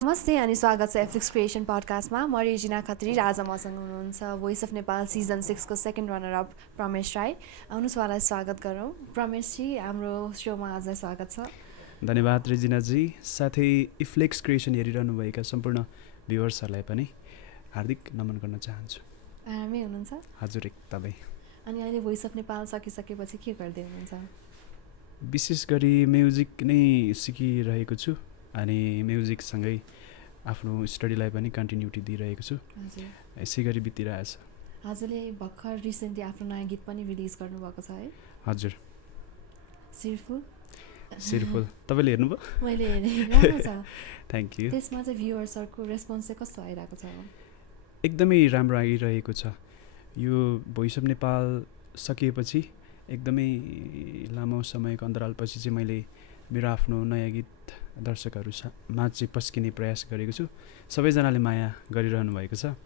नमस्ते अनि स्वागत छ एफ्लिक्स क्रिएसन पडकास्टमा। म रेजिना खत्री र आज मसँग हुनुहुन्छ भोइस अफ नेपाल सिजन 6 को second runner up Pramesh Rai. आउनुहोस् उहाँलाई स्वागत गरौँ। प्रमेशजी, हाम्रो सोमा आज स्वागत छ। धन्यवाद रेजिनाजी। साथै इफ्लेक्स क्रिएसन हेरिरहनुभएका सम्पूर्ण भ्युवर्सहरूलाई पनि हार्दिक नमन गर्न चाहन्छु। आरामै हुनुहुन्छ? हजुर, एकदमै। अनि अहिले भोइस अफ नेपाल सकिसकेपछि के गर्दै हुनुहुन्छ? विशेष गरी म्युजिक नै सिकिरहेको छु अनि म्युजिकसँगै आफ्नो स्टडीलाई पनि कन्टिन्युटी दिइरहेको छु। यसै गरी बितिरहेछ। हजुरले भर्खर रिसेन्टली आफ्नो नयाँ गीत पनि रिलिज गर्नुभएको छ है? हजुर, सिरफुल। तपाईँले हेर्नुभयो? मैले हेरेँ, राम्रो छ। Thank you. त्यसमा चाहिँ भ्युवर्सहरूको रेस्पोन्स चाहिँ कस्तो आइरहेको छ? एकदमै राम्रो आइरहेको छ। यो भोइस अफ नेपाल सकिएपछि एकदमै लामो समयको अन्तरालपछि चाहिँ मैले मेरो आफ्नो नयाँ गीत दर्शकहरूमा चाहिँ पस्किने प्रयास गरेको छु। सबैजनाले माया गरिरहनु भएको छ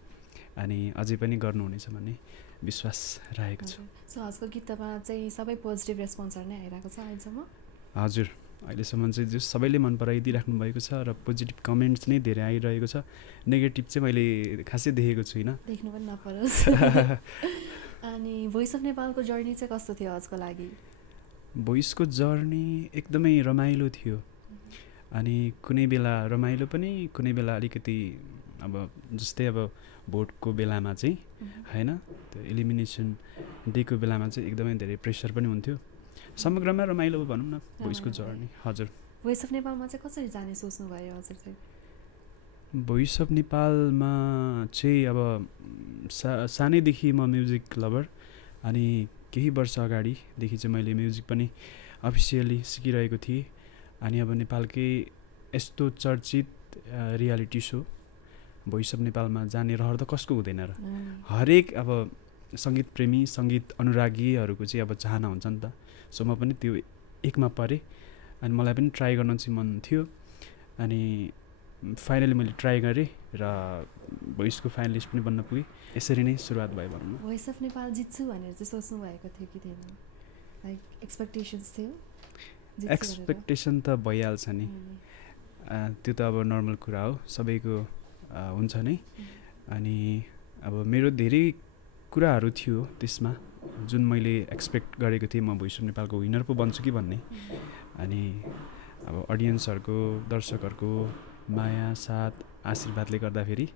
अनि अझै पनि गर्नुहुनेछ भन्ने विश्वास राखेको छु। सो आजको गीतमा चाहिँ सबै पोजिटिभ रेस्पोन्सहरू नै आइरहेको छ अहिलेसम्म? हजुर, अहिलेसम्म चाहिँ जो सबैले मन पराइदिइराख्नु भएको छ र पोजिटिभ कमेन्ट्स नै धेरै आइरहेको छ। नेगेटिभ चाहिँ मैले खासै देखेको छुइनँ। देख्नु पनि नपरोस्। अनि भोइस अफ नेपालको जर्नी चाहिँ कस्तो थियो आजको लागि? भोइसको जर्नी एकदमै रमाइलो थियो अनि कुनै बेला रमाइलो पनि, कुनै बेला अलिकति अब जस्तै अब भोटको बेलामा चाहिँ होइन, त्यो एलिमिनेसन डेको बेलामा चाहिँ एकदमै धेरै प्रेसर पनि हुन्थ्यो। समग्रमा रमाइलो भनौँ न भोइसको जर्नी। हजुर, भोइस अफ नेपालमा चाहिँ कसरी जाने सोच्नुभयो हजुर चाहिँ? भोइस अफ नेपालमा चाहिँ अब सानैदेखि म म्युजिक लभर अनि केही वर्ष अगाडिदेखि चाहिँ मैले म्युजिक पनि अफिसियली सिकिरहेको थिएँ। अनि अब नेपालकै यस्तो चर्चित रियालिटी सो भोइस अफ नेपालमा जाने रहर त कसको हुँदैन र। हरेक अब सङ्गीत प्रेमी, सङ्गीत अनुरागीहरूको चाहिँ अब चाहना हुन्छ नि त। सो म पनि त्यो एकमा परेँ अनि मलाई पनि ट्राई गर्न चाहिँ मन थियो अनि फाइनली मैले ट्राई गरेँ र भोइसको फाइनलिस्ट पनि बन्न पुगेँ। यसरी नै सुरुवात भयो भनौँ न। भोइस अफ नेपाल जित्छु भनेर चाहिँ सोच्नु भएको थियो कि थिएन? लाइक एक्सपेक्टेसन्स थियो? एक्सपेक्टेसन त भइहाल्छ नि, त्यो त अब नर्मल कुरा हो, सबैको हुन्छ नै। अनि अब मेरो धेरै कुराहरू थियो त्यसमा जुन मैले एक्सपेक्ट गरेको थिएँ म भोइस अफ नेपालको विनर पो बन्छु कि भन्ने। अनि अब अडियन्सहरूको, दर्शकहरूको माया, साथ, आशीर्वादले गर्दाखेरि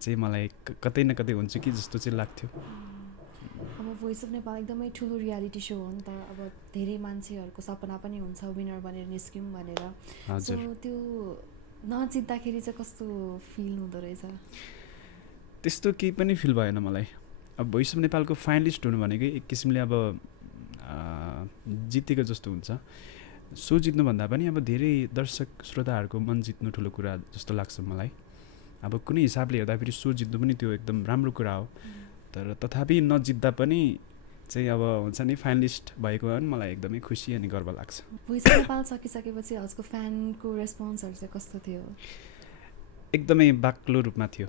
चाहिँ मलाई कतै न कतै हुन्छ कि जस्तो चाहिँ लाग्थ्यो। अब भोइस अफ नेपाल एकदमै ठुलो रियालिटी सो हो नि त। अब धेरै मान्छेहरूको सपना पनि हुन्छ विनर बनेर निस्क्यौँ भनेर। सो त्यो नजित्दाखेरि चाहिँ कस्तो फिल हुँदो रहेछ? त्यस्तो केही पनि फिल भएन मलाई। अब भोइस अफ नेपालको फाइनलिस्ट हुनु भनेकै एक किसिमले अब जितेको जस्तो हुन्छ। सो जित्नुभन्दा पनि अब धेरै दर्शक श्रोताहरूको मन जित्नु ठुलो कुरा जस्तो लाग्छ मलाई। अब कुनै हिसाबले हेर्दाखेरि सो जित्नु पनि त्यो एकदम राम्रो कुरा हो, तर तथापि नजित्दा पनि चाहिँ अब हुन्छ नि फाइनलिस्ट भएको भए पनि मलाई एकदमै खुसी अनि गर्व लाग्छ। भोइस अफ नेपाल सकिसकेपछि हजुरको फ्यानको रेस्पोन्सहरू चाहिँ कस्तो थियो? एकदमै बाक्लो रूपमा थियो।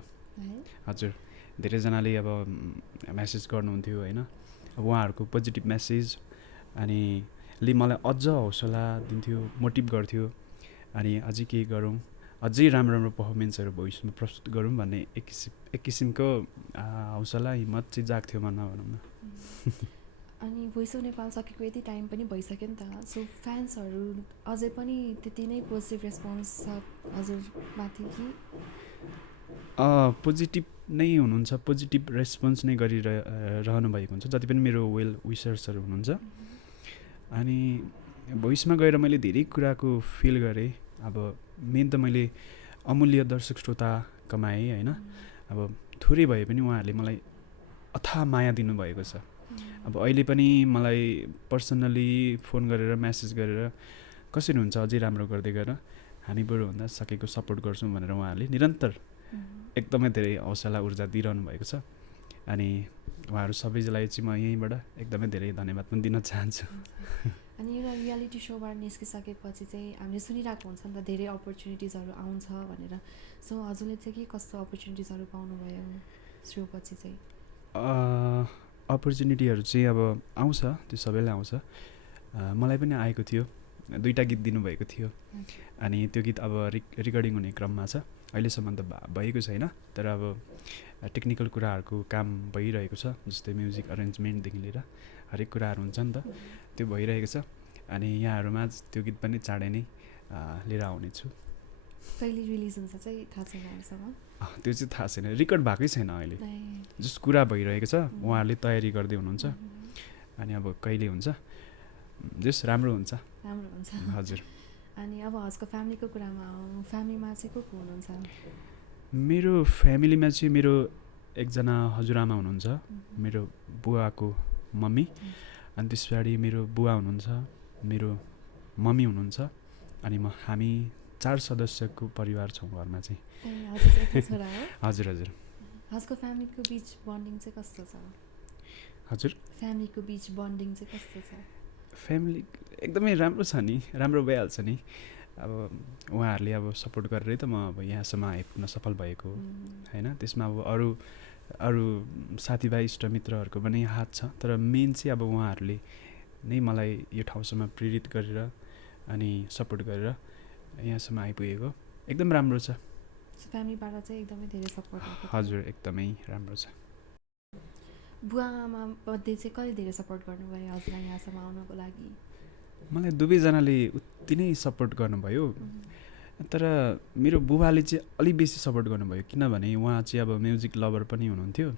हजुर, धेरैजनाले अब मेसेज गर्नुहुन्थ्यो होइन, अब उहाँहरूको पोजिटिभ मेसेज अनि ले मलाई अझ हौसला दिन्थ्यो, मोटिभ गर्थ्यो अनि अझै केही गरौँ, अझै राम्रो राम्रो पर्फर्मेन्सहरू भोइसमा प्रस्तुत गरौँ भन्ने एक किसिमको हौसला, हिम्मत चाहिँ जाग्थ्यो मनमा भनौँ न। अनि भोइस अफ नेपाल सकेको यति टाइम पनि भइसक्यो नि त। सो फ्यान्सहरू अझै पनि त्यति नै पोजिटिभ रेस्पोन्स छ हजुरमाथि कि? पोजिटिभ नै हुनुहुन्छ, पोजिटिभ रेस्पोन्स नै गरिरहनु भएको हुन्छ जति पनि मेरो वेल विसर्सहरू हुनुहुन्छ। अनि भोइसमा गएर मैले धेरै कुराको फिल गरेँ। अब मेन त मैले अमूल्य दर्शक श्रोता कमाएँ होइन। अब थोरै भए पनि उहाँहरूले मलाई अथाह माया दिनुभएको छ। अब अहिले पनि मलाई पर्सनली फोन गरेर मेसेज गरेर कसरी हुन्छ अझै राम्रो गर्दै गर, हामी बरुभन्दा सकेको सपोर्ट गर्छौँ भनेर उहाँहरूले निरन्तर एकदमै धेरै हौसला ऊर्जा दिइरहनु भएको छ। अनि उहाँहरू सबैलाई चाहिँ म यहीँबाट एकदमै धेरै धन्यवाद पनि दिन चाहन्छु। अनि एउटा रियालिटी सोबाट निस्किसकेपछि चाहिँ हामीले सुनिरहेको हुन्छ नि त धेरै अपर्च्युनिटिजहरू आउँछ भनेर। सो हजुरले चाहिँ के कस्तो अपर्च्युनिटिजहरू पाउनुभयो सोपछि चाहिँ? अपर्च्युनिटीहरू चाहिँ अब आउँछ, त्यो सबैलाई आउँछ। मलाई पनि आएको थियो 2टा गीत दिनुभएको थियो अनि त्यो गीत अब रेकर्डिङ हुने क्रममा छ। अहिलेसम्म त भएको छैन, तर अब टेक्निकल कुराहरूको काम भइरहेको छ, जस्तै म्युजिक अरेन्जमेन्टदेखि लिएर हरेक कुराहरू हुन्छ नि त, त्यो भइरहेको छ। अनि यहाँहरूमा त्यो गीत पनि चाँडै नै लिएर आउनेछु। कहिले रिलिज हुन्छ चाहिँ थाहा छैन अहिलेसम्म? त्यो चाहिँ थाहा छैन, रेकर्ड भएकै छैन अहिले, जस कुरा भइरहेको छ, उहाँहरूले तयारी गर्दै हुनुहुन्छ। अनि अब कहिले हुन्छ, जस राम्रो हुन्छ। हजुर। अनि अब हजको फ्यामिलीको कुरामा आउँ, फ्यामिलीमा चाहिँ को हुनुहुन्छ? मेरो फ्यामिलीमा चाहिँ मेरो एकजना हजुरआमा हुनुहुन्छ, मेरो बुवाको मम्मी, अनि त्यस पछाडि मेरो बुवा हुनुहुन्छ, मेरो मम्मी हुनुहुन्छ, अनि हामी 4 सदस्यको परिवार छौँ घरमा चाहिँ। हजुर हजुर। हजको फ्यामिलीको बिच बन्डिङ चाहिँ कस्तो छ? हजुर, फ्यामिलीको बिच बन्डिङ चाहिँ कस्तो छ? फ्यामिली एकदमै राम्रो छ नि, राम्रो भइहाल्छ नि। अब उहाँहरूले अब सपोर्ट गरेरै त म अब यहाँसम्म आइपुग्न सफल भएको होइन। त्यसमा अब अरू साथीभाइ इष्टमित्रहरूको पनि हात छ, तर मेन चाहिँ अब उहाँहरूले नै मलाई यो ठाउँसम्म प्रेरित गरेर अनि सपोर्ट गरेर यहाँसम्म आइपुगेको। एकदम राम्रो छ, फ्यामिलीबाट चाहिँ एकदमै धेरै सपोर्ट। हजुर, एकदमै राम्रो छ। बुवा आमा मध्ये चाहिँ कति धेरै सपोर्ट गर्नुभयो हजुरलाई यहाँसम्म आउनको लागि? मलाई दुवैजनाले उति नै सपोर्ट गर्नुभयो, तर मेरो बुबाले चाहिँ अलिक बेसी सपोर्ट गर्नुभयो, किनभने उहाँ चाहिँ अब म्युजिक लभर पनि हुनुहुन्थ्यो।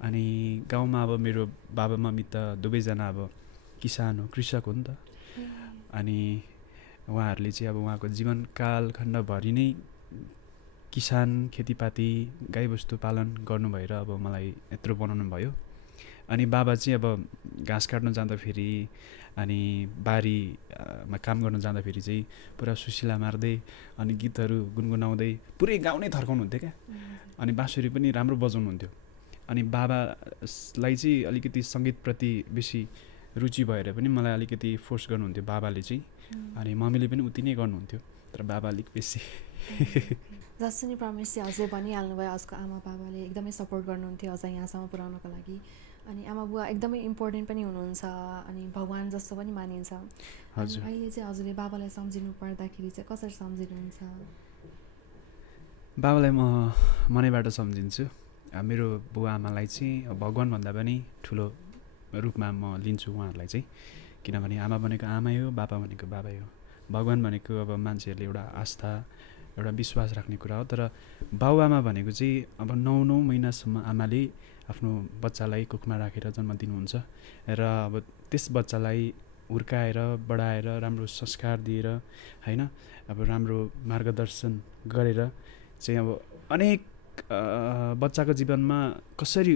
अनि गाउँमा अब मेरो बाबा मम्मी त दुवैजना अब किसान हो, कृषक हो नि त। अनि उहाँहरूले चाहिँ अब उहाँको जीवनकालखण्डभरि नै किसान, खेतीपाती, गाईबस्तु पालन गर्नु भएर अब मलाई यत्रो बनाउनु भयो। अनि बाबा चाहिँ अब घाँस काट्न जाँदाखेरि अनि बारीमा काम गर्न जाँदाखेरि चाहिँ पुरा सुसिला मार्दै अनि गीतहरू गुनगुनाउँदै पुरै गाउँ नै थर्काउनुहुन्थ्यो क्या। अनि बाँसुरी पनि राम्रो बजाउनुहुन्थ्यो। अनि बाबालाई चाहिँ अलिकति सङ्गीतप्रति बेसी रुचि भएर पनि मलाई अलिकति फोर्स गर्नुहुन्थ्यो बाबाले चाहिँ, अनि मम्मीले पनि उति नै गर्नुहुन्थ्यो, तर बाबा अलिक बेसी। जस्तो नि प्रमेशजी हजुरले भनिहाल्नुभयो, हजुरको आमा बाबाले एकदमै सपोर्ट गर्नुहुन्थ्यो हजुर यहाँसम्म पुर्याउनको लागि। अनि आमा बुवा एकदमै इम्पोर्टेन्ट पनि हुनुहुन्छ, अनि भगवान् जस्तो पनि मानिन्छ। हजुर। अहिले चाहिँ हजुरले बाबालाई सम्झिनु पर्दाखेरि चाहिँ कसरी सम्झिनुहुन्छ? बाबालाई म मनैबाट सम्झिन्छु। मेरो बुवा आमालाई चाहिँ भगवान् भन्दा पनि ठुलो रूपमा म लिन्छु उहाँहरूलाई चाहिँ, किनभने आमा भनेको आमै हो, बाबा भनेको बाबै हो। भगवान् भनेको अब मान्छेहरूले एउटा आस्था, एउटा विश्वास राख्ने कुरा हो, तर बाबुआमा भनेको चाहिँ अब 9 महिनासम्म आमाले आफ्नो बच्चालाई कुखमा राखेर जन्म दिनुहुन्छ र अब त्यस बच्चालाई हुर्काएर बढाएर राम्रो संस्कार दिएर होइन, अब राम्रो मार्गदर्शन गरेर चाहिँ अब अनेक बच्चाको जीवनमा कसरी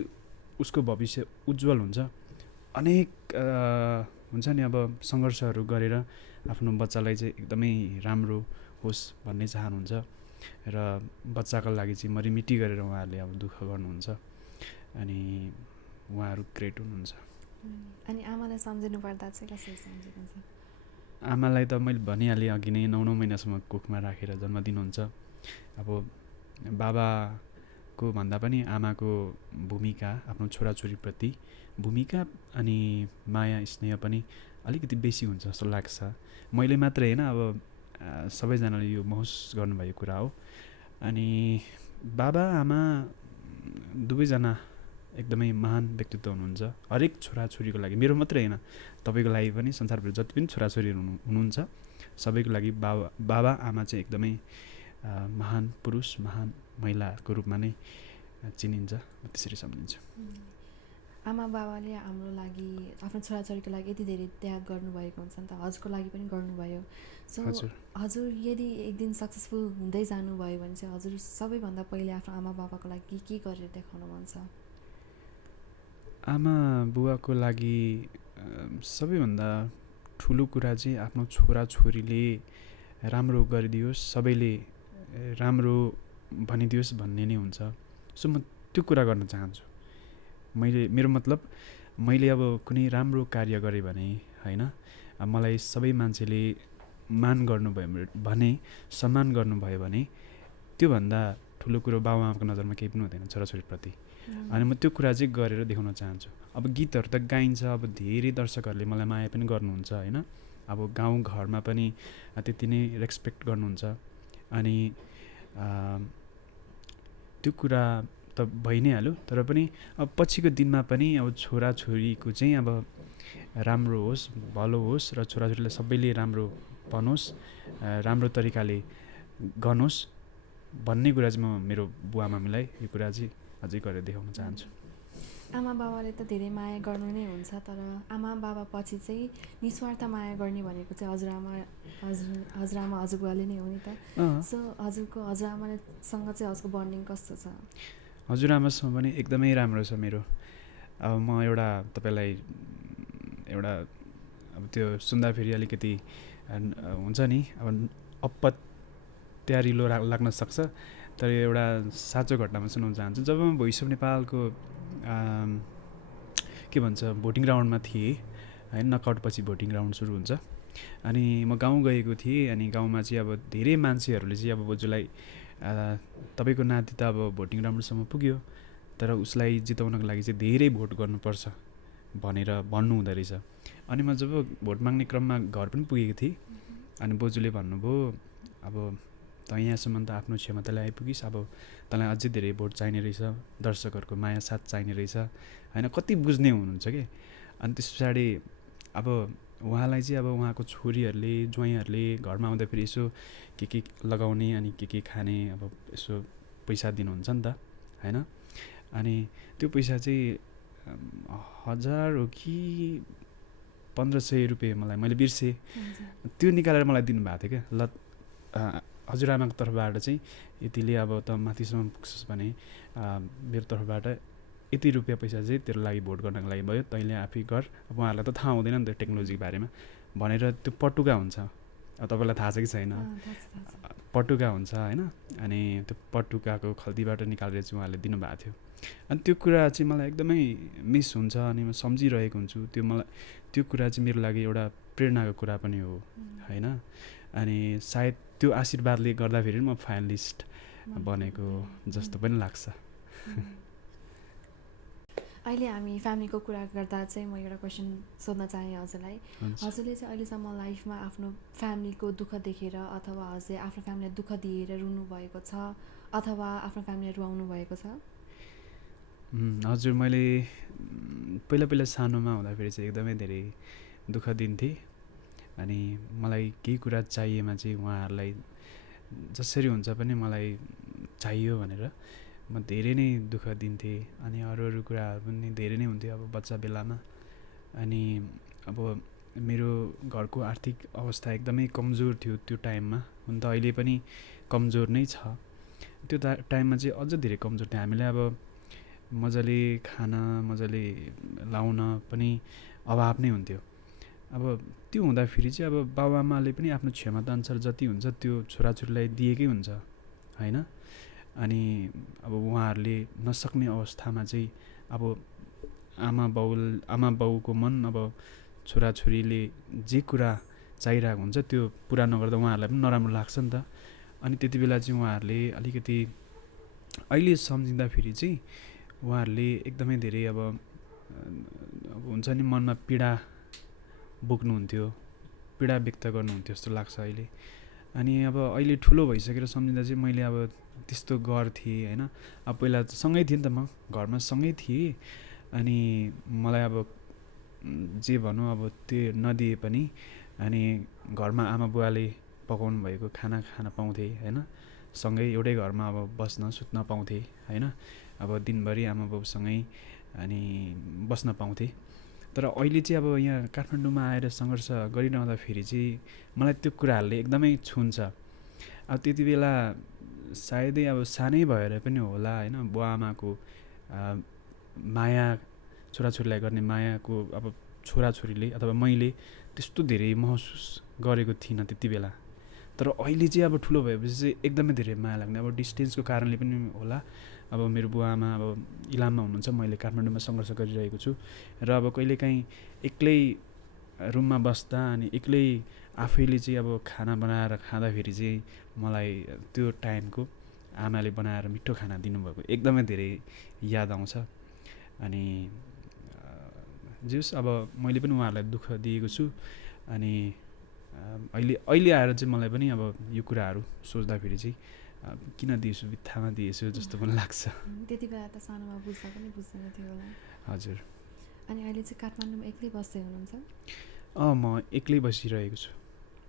उसको भविष्य उज्जवल हुन्छ, अनेक हुन्छ नि अब सङ्घर्षहरू गरेर आफ्नो बच्चालाई चाहिँ एकदमै राम्रो होस् भन्ने चाहनुहुन्छ र बच्चाको लागि चाहिँ मरिमिटी गरेर उहाँहरूले अब दुःख गर्नुहुन्छ। अनि उहाँहरू ग्रेट हुनुहुन्छ। अनि आमालाई सम्झिनु पर्दा चाहिँ कसरी सम्झिनुहुन्छ? आमालाई त मैले भनिहालेँ अघि नै, 9 महिनासम्म कुखमा राखेर जन्म दिनुहुन्छ। अब बाबाको भन्दा पनि आमाको भूमिका आफ्नो छोराछोरीप्रति भूमिका अनि माया स्नेह पनि अलिकति बेसी हुन्छ जस्तो लाग्छ। मैले मात्रै होइन, अब सबैजनाले यो महसुस गर्नुभएको कुरा हो। अनि बाबा आमा दुवैजना एकदमै महान व्यक्तित्व हुनुहुन्छ हरेक छोराछोरीको लागि। मेरो मात्रै होइन, तपाईँको लागि पनि, संसारभर जति पनि छोराछोरीहरू हुनुहुन्छ सबैको लागि बाबा आमा चाहिँ एकदमै महान पुरुष, महान महिलाको रूपमा नै चिनिन्छ, म त्यसरी सम्झिन्छु। आमा बाबाले हाम्रो लागि, आफ्नो छोराछोरीको लागि यति धेरै त्याग गर्नुभएको हुन्छ नि त, हजुरको लागि पनि गर्नुभयो। सो हजुर यदि एक दिन सक्सेसफुल हुँदै जानुभयो भने चाहिँ हजुर सबैभन्दा पहिले आफ्नो आमा बाबाको लागि के गरेर देखाउनु मन छ? आमा बुवाको लागि सबैभन्दा ठुलो कुरा चाहिँ आफ्नो छोराछोरीले राम्रो गरिदियोस्, सबैले राम्रो भनिदियोस् भन्ने नै हुन्छ। सो म त्यो कुरा गर्न चाहन्छु। मेरो मतलब मैले अब कुनै राम्रो कार्य गरेँ भने होइन, मलाई सबै मान्छेले मान गर्नुभयो भने, सम्मान गर्नुभयो भने त्योभन्दा ठुलो कुरो बाबुआमाको नजरमा केही पनि हुँदैन छोराछोरीप्रति। अनि म त्यो कुरा चाहिँ गरेर देखाउन चाहन्छु। अब गीतहरू त गाइन्छ, अब धेरै दर्शकहरूले मलाई माया पनि गर्नुहुन्छ होइन, अब गाउँघरमा पनि त्यति नै रेस्पेक्ट गर्नुहुन्छ। अनि त्यो कुरा त भइ नै हाल्यो, तर पनि अब पछिको दिनमा पनि अब छोराछोरीको चाहिँ अब राम्रो होस्, भलो होस् र छोराछोरीलाई सबैले राम्रो बनोस्, राम्रो तरिकाले गर्नुहोस् भन्ने कुरा चाहिँ म मेरो बुवा मम्मीलाई यो कुरा चाहिँ अझै गरेर देखाउन चाहन्छु। आमा बाबाले त धेरै माया गर्नु नै हुन्छ, तर आमा बाबा पछि चाहिँ निस्वार्थ माया गर्ने भनेको चाहिँ हजुरआमा हजुरबुवाले नै हो नि त। सो हजुरआमासँग चाहिँ हजुरको बन्डिङ कस्तो छ? हजुरआमासँग पनि एकदमै राम्रो छ मेरो। अब म एउटा तपाईँलाई एउटा अब त्यो सुन्दाखेरि अलिकति हुन्छ नि अब अपत्यारिलो लाग्न सक्छ, तर एउटा साँचो घटनामा सुनाउन चाहन्छु। जब म भोइस अफ नेपालको के भन्छ भोटिङ राउन्डमा थिएँ होइन, नकआउटपछि भोटिङ राउन्ड सुरु हुन्छ, अनि म गाउँ गएको थिएँ। अनि गाउँमा चाहिँ अब धेरै मान्छेहरूले चाहिँ अब बोजूलाई तपाईँको नाति त अब भोटिङ राउन्डसम्म पुग्यो, तर उसलाई जिताउनको लागि चाहिँ धेरै भोट गर्नुपर्छ भनेर भन्नुहुँदो रहेछ। अनि म जब भोट माग्ने क्रममा घर पनि पुगेको थिएँ, अनि बोजूले भन्नुभयो अब त यहाँसम्म त आफ्नो क्षमताले आइपुगिस्, अब तँलाई अझै धेरै भोट चाहिने रहेछ, दर्शकहरूको माया साथ चाहिने रहेछ होइन, कति बुझ्ने हुनुहुन्छ कि। अनि त्यस पछाडि अब उहाँलाई चाहिँ अब उहाँको छोरीहरूले ज्वाइँहरूले घरमा आउँदाखेरि यसो के लगाउने अनि के खाने अब यसो पैसा दिनुहुन्छ नि त होइन। अनि त्यो पैसा चाहिँ 1000 हो कि 1500 रुपियाँ मैले बिर्सेँ, त्यो निकालेर मलाई दिनुभएको थियो क्या। ल हजुरआमाको तर्फबाट चाहिँ यतिले अब त माथिसम्म पुग्छस् भने मेरो तर्फबाट यति रुपियाँ पैसा चाहिँ तेरो लागि भोट गर्नको लागि भयो, तैँले आफै गर। अब उहाँहरूलाई त थाहा हुँदैन नि त टेक्नोलोजीको बारेमा भनेर त्यो पटुका हुन्छ, अब तपाईँलाई थाहा छ कि छैन, पटुका हुन्छ होइन। अनि त्यो पटुकाको खल्तीबाट निकालेर चाहिँ उहाँले दिनुभएको थियो। अनि त्यो कुरा चाहिँ मलाई एकदमै मिस हुन्छ, अनि म सम्झिरहेको हुन्छु। त्यो कुरा चाहिँ मेरो लागि एउटा प्रेरणाको कुरा पनि हो होइन। अनि सायद त्यो आशीर्वादले गर्दाखेरि म फाइनलिस्ट बनेको जस्तो पनि लाग्छ। अहिले हामी फ्यामिलीको कुरा गर्दा चाहिँ म एउटा क्वेसन सोध्न चाहेँ हजुरलाई। हजुरले चाहिँ अहिलेसम्म लाइफमा आफ्नो फ्यामिलीको दुःख देखेर अथवा हजुरले आफ्नो फ्यामिलीलाई दुःख दिएर रुनु भएको छ अथवा आफ्नो फ्यामिलीलाई रुवाउनु भएको छ? हजुर, मैले पहिला सानोमा हुँदाखेरि चाहिँ एकदमै धेरै दुःख दिन्थेँ। अनि मलाई केही कुरा चाहिएमा चाहिँ उहाँहरूलाई जसरी हुन्छ पनि मलाई चाहियो भनेर म धेरै नै दुःख दिन्थेँ। अनि अरू कुराहरू पनि धेरै नै हुन्थ्यो अब बच्चा बेलामा। अनि अब मेरो घरको आर्थिक अवस्था एकदमै कमजोर थियो त्यो टाइममा, हुन त अहिले पनि कमजोर नै छ। त्यो टाइममा चाहिँ अझ धेरै कमजोर थियो। हामीले अब मजाले खाना मजाले लाउन पनि अभाव नै हुन्थ्यो। अब त्यो हुँदाखेरि चाहिँ अब बाबुआमाले पनि आफ्नो क्षमताअनुसार जति हुन्छ त्यो छोराछोरीलाई दिएकै हुन्छ होइन। अनि अब उहाँहरूले नसक्ने अवस्थामा चाहिँ अब आमा बाउको मन अब छोराछोरीले जे कुरा चाहिरहेको हुन्छ त्यो पुरा नगर्दा उहाँहरूलाई पनि नराम्रो लाग्छ नि त। अनि त्यति बेला चाहिँ उहाँहरूले अलिकति अहिले सम्झिँदाखेरि चाहिँ उहाँहरूले एकदमै धेरै अब हुन्छ नि मनमा पीडा बोक्नुहुन्थ्यो, पीडा व्यक्त गर्नुहुन्थ्यो जस्तो लाग्छ अहिले। अनि अब अहिले ठुलो भइसकेर सम्झिँदा चाहिँ मैले अब त्यस्तो गर्थेँ होइन। अब पहिला त सँगै थिएँ नि त, म घरमा सँगै थिएँ। अनि मलाई अब जे भनौँ अब त्यो नदिए पनि अनि घरमा आमा बुवाले पकाउनु भएको खाना खान पाउँथेँ होइन। सँगै एउटै घरमा अब बस्न सुत्न पाउँथेँ होइन। अब दिनभरि आमा बाउसँगै अनि बस्न पाउँथेँ। तर अहिले चाहिँ अब यहाँ काठमाडौँमा आएर सङ्घर्ष गरिरहँदाखेरि चाहिँ मलाई त्यो कुराहरूले एकदमै छुन्छ। अब त्यति बेला सायदै अब सानै भएर पनि होला होइन, बुवा आमाको माया छोराछोरीलाई गर्ने मायाको अब छोराछोरीले अथवा मैले त्यस्तो धेरै महसुस गरेको थिइनँ त्यति बेला। तर अहिले चाहिँ अब ठुलो भएपछि चाहिँ एकदमै धेरै माया लाग्ने, अब डिस्टेन्सको कारणले पनि होला। अब मेरो बुवा आमा अब इलाममा हुनुहुन्छ, मैले काठमाडौँमा सङ्घर्ष गरिरहेको छु। र अब कहिलेकाहीँ एक्लै रुममा बस्दा अनि एक्लै आफैले चाहिँ अब खाना बनाएर खाँदाखेरि चाहिँ मलाई त्यो टाइमको आमाले बनाएर मिठो खाना दिनुभएको एकदमै धेरै याद आउँछ। अनि जस अब मैले पनि उहाँहरूलाई दुःख दिएको छु। अनि अहिले आएर चाहिँ मलाई पनि अब यो कुराहरू सोच्दाखेरि चाहिँ किन दिएछु, बित्थामा दिएछु जस्तो पनि लाग्छ। त्यति बेला त सानोमा बुझ्दा पनि बुझ्दैन थियो होला। हजुर। अनि अहिले चाहिँ काठमाडौँमा एक्लै बस्दै हुनुहुन्छ? म एक्लै बसिरहेको छु।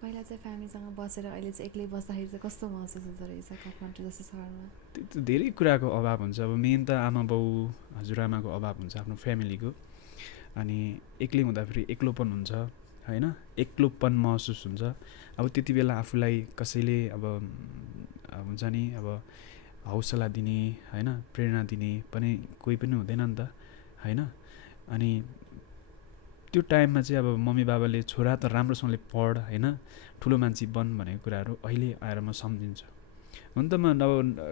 पहिला चाहिँ फ्यामिलीसँग बसेर अहिले चाहिँ एक्लै बस्दाखेरि चाहिँ कस्तो महसुस हुँदो रहेछ काठमाडौँ जस्तो सहरमा? त्यो धेरै कुराको अभाव हुन्छ। अब मेन त आमा बाउ हजुरआमाको अभाव हुन्छ, आफ्नो फ्यामिलीको। अनि एक्लै हुँदाखेरि एक्लोपन हुन्छ होइन, एक्लोपन महसुस हुन्छ। अब त्यति बेला आफूलाई कसैले अब हुन्छ नि अब हौसला दिने होइन, प्रेरणा दिने पनि कोही पनि हुँदैन नि त होइन। अनि त्यो टाइममा चाहिँ अब मम्मी बाबाले छोरा त राम्रोसँगले पढ होइन, ठुलो मान्छे बन भनेको कुराहरू अहिले आएर म सम्झिन्छु। हुन त म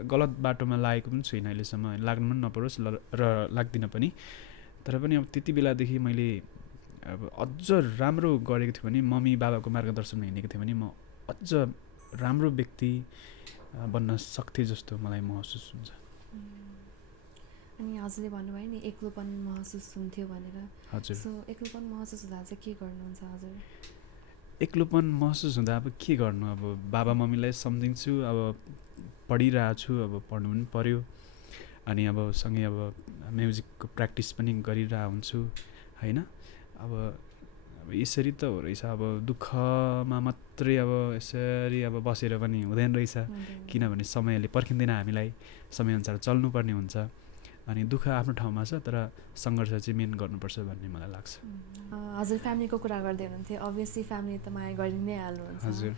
गलत बाटोमा लागेको पनि छुइनँ अहिलेसम्म, लाग्नु पनि नपरोस् र लाग्दिनँ पनि। तर पनि अब त्यति बेलादेखि मैले अब अझ राम्रो गरेको थियो भने, मम्मी बाबाको मार्गदर्शनमा हिँडेको थियो भने म अझ राम्रो व्यक्ति बन्न सक्थेँ जस्तो मलाई महसुस हुन्छ। अनि हजुरले भन्नुभयो नि एक्लोपन महसुस हुन्थ्यो भनेर। हजुर। सो एक्लोपन महसुस हुँदा चाहिँ के गर्नुहुन्छ हजुर? एक्लोपन महसुस हुँदा अब के गर्नु, अब बाबा मम्मीलाई सम्झिन्छु, अब पढिरहेको छु, अब पढ्नु पनि पऱ्यो। अनि अब सँगै अब म्युजिकको प्र्याक्टिस पनि गरिरहेको हुन्छु होइन। अब यसरी त हो रहेछ, अब दुःखमा मात्रै अब यसरी अब बसेर पनि हुँदैन रहेछ, किनभने समयले पर्खिँदैन हामीलाई, समयअनुसार चल्नुपर्ने हुन्छ। अनि दुःख आफ्नो ठाउँमा छ, तर सङ्घर्ष चाहिँ मेन गर्नुपर्छ भन्ने मलाई लाग्छ। हजुर फ्यामिलीको कुरा गर्दै हुनुहुन्थ्यो, अभियसली फ्यामिली त माया गरि नै हाल्नुहुन्छ। हजुर।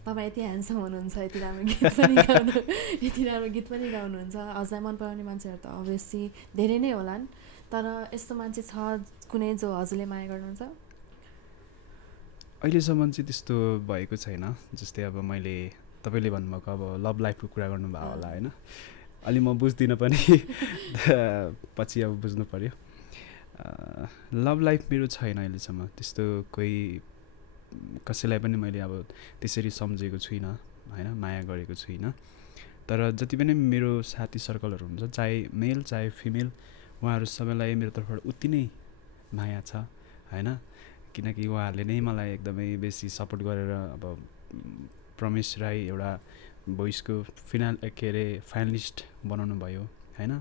तपाईँ यति ह्यान्डसम हुनुहुन्छ, यति राम्रो गीत पनि गाउनुहुन्छ। हजुरलाई मन पराउने मान्छेहरू त अभियसली धेरै नै होलान्, तर यस्तो मान्छे छ कुनै जो हजुरले माया गर्नुहुन्छ? अहिलेसम्म चाहिँ त्यस्तो भएको छैन। जस्तै अब मैले तपाईँले भन्नुभएको अब लभ लाइफको कुरा गर्नुभयो होला होइन, अलि म बुझ्दिनँ पनि पछि अब बुझ्नु पऱ्यो। लभ लाइफ मेरो छैन अहिलेसम्म, त्यस्तो कोही कसैलाई पनि मैले अब त्यसरी सम्झेको छुइनँ होइन, माया गरेको छुइनँ। तर जति पनि मेरो साथी सर्कलहरू हुन्छ, चाहे मेल चाहे फिमेल, उहाँहरू सबैलाई मेरो तर्फबाट उति नै माया छ होइन। किनकि उहाँहरूले नै मलाई एकदमै बेसी सपोर्ट गरेर अब प्रमेश राई एउटा भोइसको फाइनलिस्ट बनाउनु भयो होइन।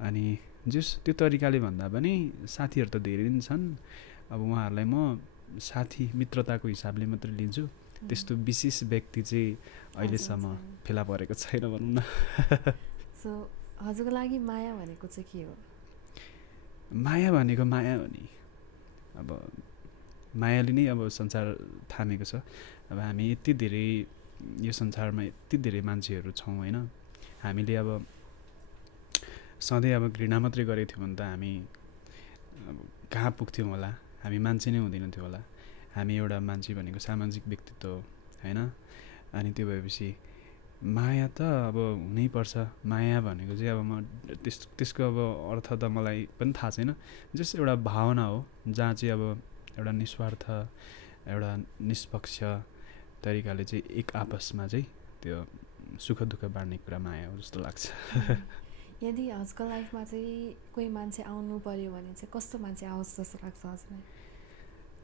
अनि त्यो तरिकाले भन्दा पनि साथीहरू त धेरै नै छन्। अब उहाँहरूलाई म साथी मित्रताको हिसाबले मात्रै लिन्छु, त्यस्तो विशेष व्यक्ति चाहिँ अहिलेसम्म फेला परेको छैन भनौँ न। सो हजुरको लागि माया भनेको चाहिँ के हो? माया भनेको माया हो नि, अब मायाले नै अब संसार थामेको छ। अब हामी यति धेरै यो संसारमा यति धेरै मान्छेहरू छौँ होइन, हामीले अब सधैँ अब घृणा मात्रै गरेको थियौँ भने त हामी कहाँ पुग्थ्यौँ होला, हामी मान्छे नै हुँदैन थियो होला। हामी एउटा मान्छे भनेको सामाजिक व्यक्तित्व हो होइन। अनि त्यो भएपछि माया त अब हुनैपर्छ। माया भनेको चाहिँ अब म त्यसको अब अर्थ त मलाई पनि थाहा छैन, जस्ट एउटा भावना हो जहाँ चाहिँ अब एउटा निस्वार्थ, एउटा निष्पक्ष तरिकाले चाहिँ एक आपसमा चाहिँ त्यो सुख दुःख बाँड्ने कुरा माया हो जस्तो लाग्छ। यदि हजुरको लाइफमा चाहिँ कोही मान्छे आउनु पर्यो भने चाहिँ कस्तो मान्छे आओस् जस्तो लाग्छ हजुरलाई?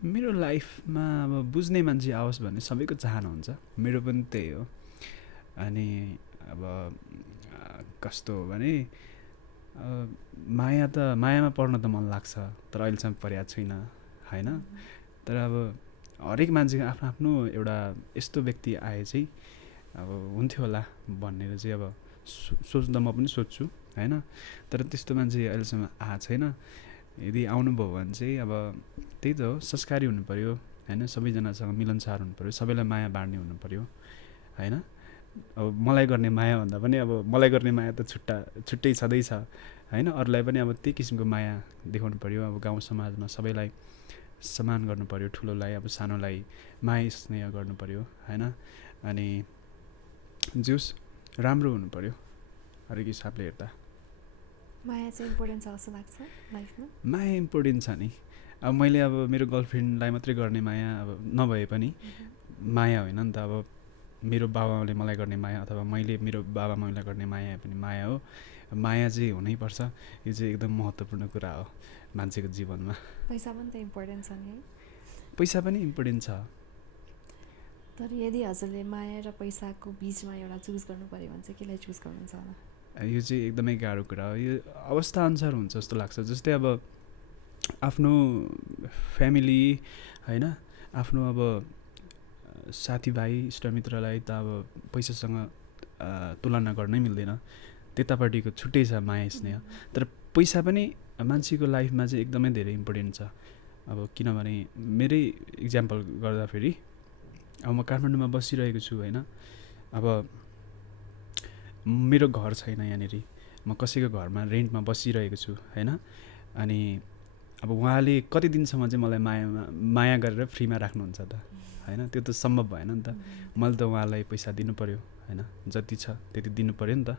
मेरो लाइफमा अब बुझ्ने मान्छे आओस् भन्ने सबैको चाहना हुन्छ, मेरो पनि त्यही हो। अनि अब कस्तो हो भने मायामा पर्न त मन लाग्छ, तर अहिलेसम्म परेको छुइनँ होइन। तर अब हरेक मान्छेको आफ्नो आफ्नो एउटा यस्तो व्यक्ति आए चाहिँ अब हुन्थ्यो होला भनेर चाहिँ अब सोच्दा म पनि सोध्छु होइन। तर त्यस्तो मान्छे अहिलेसम्म आएको छैन। यदि आउनुभयो भने चाहिँ अब त्यही त हो, संस्कारी हुनु पऱ्यो होइन, सबैजनासँग मिलनसार हुनु पऱ्यो, सबैलाई माया बाँड्ने हुनु पऱ्यो होइन। अब मलाई गर्ने माया भन्दा पनि अब मलाई गर्ने माया त छुट्टै छँदैछ होइन। अरूलाई पनि अब त्यही किसिमको माया देखाउनु पऱ्यो। अब गाउँ समाजमा सबैलाई सम्मान गर्नु पऱ्यो, ठुलोलाई अब सानोलाई माया स्नेह गर्नु पऱ्यो होइन। अनि जोस् राम्रो हुनु पऱ्यो हरेक हिसाबले हेर्दा। माया चाहिँ इम्पोर्टेन्ट छ जस्तो लाग्छ लाइफमा? माया इम्पोर्टेन्ट छ नि। अब मैले अब मेरो गर्लफ्रेन्डलाई मात्रै गर्ने माया अब नभए पनि माया होइन नि त। अब मेरो बाबाले मलाई गर्ने माया अथवा मैले मेरो बाबा मम्मीलाई गर्ने माया पनि माया हो। माया चाहिँ हुनैपर्छ, यो चाहिँ एकदम महत्त्वपूर्ण कुरा हो मान्छेको जीवनमा। पैसा पनि त इम्पोर्टेन्ट छ नि है? पैसा पनि इम्पोर्टेन्ट छ, तर यदि हजुरले माया र पैसाको बिचमा एउटा चुज गर्नु पर्यो भने चाहिँ केलाई चुज गर्नुहुन्छ होला? यो चाहिँ एकदमै गाह्रो कुरा हो। यो अवस्थाअनुसार हुन्छ जस्तो लाग्छ। जस्तै अब आफ्नो फ्यामिली होइन, आफ्नो अब साथीभाइ इष्टमित्रलाई त अब पैसासँग तुलना गर्नै मिल्दैन, त्यतापट्टिको छुट्टै छ माया स्नेह। तर पैसा पनि मान्छेको लाइफमा चाहिँ एकदमै धेरै इम्पोर्टेन्ट छ। अब किनभने मेरै इक्जाम्पल गर्दाखेरि अब म काठमाडौँमा बसिरहेको छु होइन, अब मेरो घर छैन यहाँनिर, म कसैको घरमा रेन्टमा बसिरहेको छु होइन। अनि अब उहाँले कति दिनसम्म चाहिँ मलाई माया गरेर फ्रीमा राख्नुहुन्छ त होइन, त्यो त सम्भव भएन नि त। मैले त उहाँलाई पैसा दिनु पऱ्यो होइन, जति छ त्यति दिनु पऱ्यो नि त।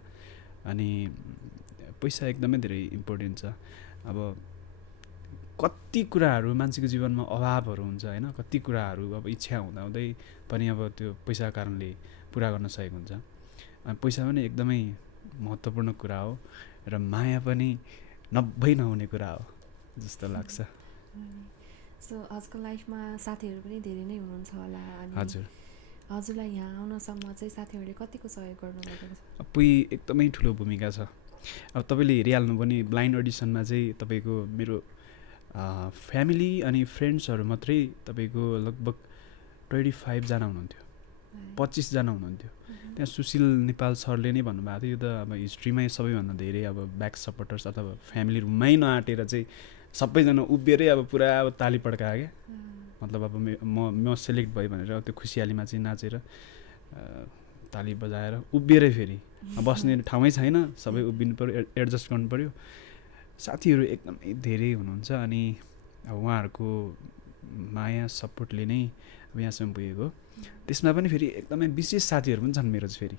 अनि पैसा एकदमै धेरै इम्पोर्टेन्ट छ। अब कति कुराहरू मान्छेको जीवनमा अभावहरू हुन्छ होइन, कति कुराहरू अब इच्छा हुँदाहुँदै पनि अब त्यो पैसाको कारणले पुरा गर्न सकेको हुन्छ। पैसा पनि एकदमै महत्त्वपूर्ण कुरा हो र माया पनि नब्बे नहुने कुरा हो जस्तो लाग्छ। सो आजकल लाइफमा साथीहरू पनि धेरै नै हुनुहुन्छ होला, अनि हजुर, हजुरलाई यहाँ आउनसम्म चाहिँ साथीहरूले कतिको सहयोग गर्नुभएको छ? एकदमै ठुलो भूमिका छ। अब तपाईँले हेरिहाल्नु पनि ब्लाइन्ड अडिसनमा चाहिँ तपाईँको मेरो फ्यामिली अनि फ्रेन्ड्सहरू मात्रै तपाईँको लगभग 25 जना हुनुहुन्थ्यो, 25 जना हुनुहुन्थ्यो। त्यहाँ सुशील नेपाल सरले नै भन्नुभएको थियो, यो त अब हिस्ट्रीमै सबैभन्दा धेरै अब ब्याक सपोर्टर्स अथवा फ्यामिलीमै नआँटेर चाहिँ सबैजना उभिएरै अब पुरा अब ताली पड्कायो क्या। मतलब अब म सेलेक्ट भयो भनेर त्यो खुसियालीमा चाहिँ नाचेर ताली बजाएर उभिएरै, फेरि बस्ने ठाउँै छैन, सबै उभिनु पऱ्यो, एडजस्ट गर्नु पऱ्यो। साथीहरू एकदमै धेरै हुनुहुन्छ अनि अब उहाँहरूको माया सपोर्टले नै अब यहाँसम्म पुगेको। त्यसमा पनि फेरि एकदमै विशेष साथीहरू पनि छन् मेरो चाहिँ। फेरि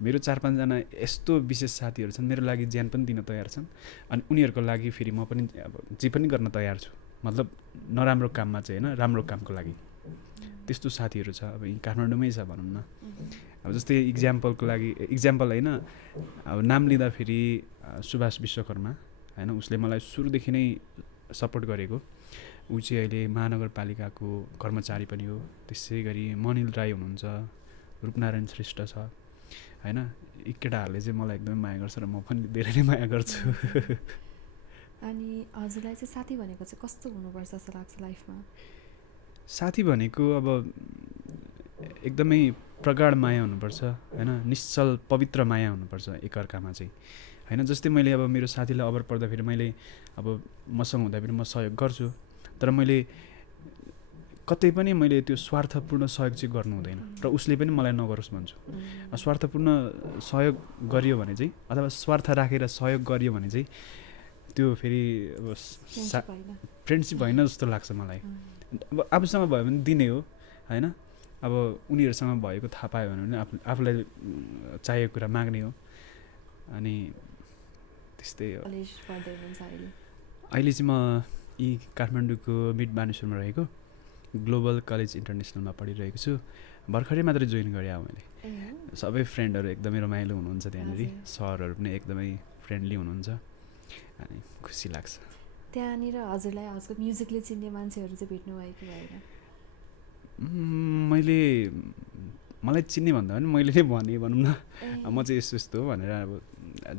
मेरो 4-5 जना यस्तो विशेष साथीहरू छन्, मेरो लागि ज्यान पनि दिन तयार छन्। अनि उनीहरूको लागि फेरि म पनि अब जे पनि गर्न तयार छु, मतलब नराम्रो काममा चाहिँ होइन, राम्रो कामको लागि। त्यस्तो साथीहरू छ अब यहीँ काठमाडौँमै छ भनौँ न। अब जस्तै इक्जाम्पलको लागि, इक्जाम्पल होइन, अब नाम लिँदाखेरि सुभाष विश्वकर्मा होइन, उसले मलाई सुरुदेखि नै सपोर्ट गरेको। ऊ चाहिँ अहिले महानगरपालिकाको कर्मचारी पनि हो। त्यसै गरी मनिल राई हुनुहुन्छ, रूपनारायण श्रेष्ठ छ होइन। यी केटाहरूले चाहिँ मलाई एकदमै माया गर्छ र म पनि धेरै नै माया गर्छु। अनि हजुरलाई चाहिँ साथी भनेको चाहिँ कस्तो हुनुपर्छ जस्तो लाग्छ लाइफमा? साथी भनेको अब एकदमै प्रगाढ माया हुनुपर्छ होइन, निश्चल पवित्र माया हुनुपर्छ एकअर्कामा चाहिँ होइन। जस्तै मैले अब मेरो साथीलाई अभर पर्दाखेरि मैले अब मसँग हुँदाखेरि म सहयोग गर्छु, तर मैले कतै पनि मैले त्यो स्वार्थपूर्ण सहयोग चाहिँ गर्नु हुँदैन र उसले पनि मलाई नगरोस् भन्छु। स्वार्थपूर्ण सहयोग गरियो भने चाहिँ अथवा स्वार्थ राखेर सहयोग गरियो भने चाहिँ त्यो फेरि अब फ्रेन्डसिप होइन जस्तो लाग्छ मलाई। अब आफूसँग भयो भने दिने हो होइन, अब उनीहरूसँग भएको थाहा पायो भने आफूलाई चाहिएको कुरा माग्ने हो। अनि त्यस्तै हो। अहिले चाहिँ म यी काठमाडौँको मिड बानेश्वरमा रहेको ग्लोबल कलेज इन्टरनेसनलमा पढिरहेको छु। भर्खरै मात्रै जोइन गरेँ अब मैले। सबै फ्रेन्डहरू एकदमै रमाइलो हुनुहुन्छ त्यहाँनिर, सरहरू पनि एकदमै फ्रेन्डली हुनुहुन्छ अनि खुसी लाग्छ। त्यहाँनिर हजुरलाई आजको म्युजिकले चिन्ने मान्छेहरू चाहिँ भेट्नु भयो कि भएन? मलाई चिन्ने भन्दा पनि मैले नै भने भनौँ न, म चाहिँ यस्तो यस्तो हो भनेर अब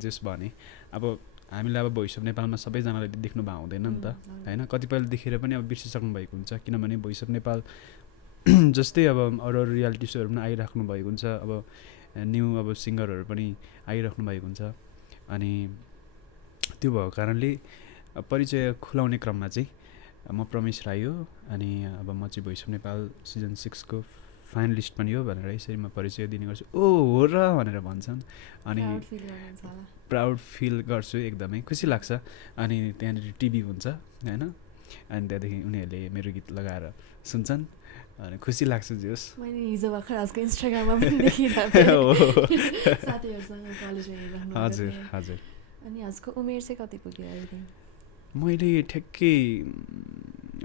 जस भने। अब हामीलाई अब भोइस अफ नेपालमा सबैजनालाई देख्नु भएको हुँदैन नि त होइन, कतिपयले देखेर पनि अब बिर्सिसक्नु भएको हुन्छ। किनभने भोइस अफ नेपाल जस्तै अब अरू रियालिटी सोहरू पनि आइराख्नु भएको हुन्छ, अब न्यू अब सिङ्गरहरू पनि आइराख्नु भएको हुन्छ। अनि त्यो भएको कारणले परिचय खुलाउने क्रममा चाहिँ म प्रमेश राई हो अनि अब म चाहिँ भोइस अफ नेपाल सिजन 6 को फाइनलिस्ट पनि हो भनेर यसरी म परिचय दिने गर्छु। ओ हो र भनेर भन्छन् अनि प्राउड फिल गर्छु, एकदमै खुसी लाग्छ। अनि त्यहाँनिर टिभी हुन्छ होइन, अनि त्यहाँदेखि उनीहरूले मेरो गीत लगाएर सुन्छन् अनि खुसी लाग्छ। जोस् मैले हिजो भर्खर आजको इन्स्टाग्राममा पनि देखिरहेको साथीहरूसँग कलेजमा हेरिराख्नु। हजुर हजुर। अनि आजको उमेर चाहिँ कति पुग्यो अहिले? मैले ठ्याक्कै